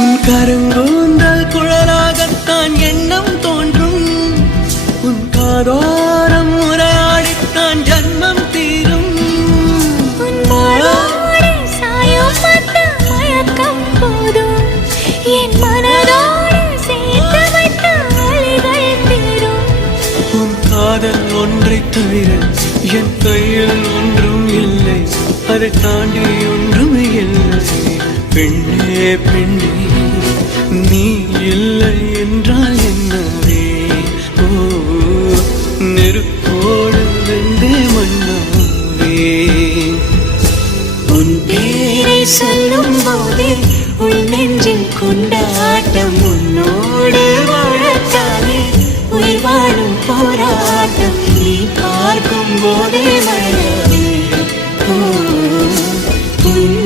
உன் கருங்கூந்தல் குழலாகத்தான் எண்ணம் தோன்றும். உன் காதோரம் உரையாடித்தான் ஜன்மம் தீரும். உன் மாறோடு சாயம் பட்ட மயக்கம் போதும் என் மனதோடு சேர்த்து வைத்த வழிகள் தீரும். உன் காதல் ஒன்றை தவிர என் கையில் ஒன்றும் இல்லை, அதை தாண்டி ஒன்றும் இல்லை. பெண்ணே பெண்ணே நீ இல்லை என்றால் என்னவே? ஓ நெருப்போடு வெந்தே மண்ணாவே. உன் பேரை சொல்லும் போதே உன் நெஞ்சில் கொண்டாட்டம். உன்னோடு வாழத்தானே உயிர் வாழும் போராட்டம். நீ பார்க்கும் போதே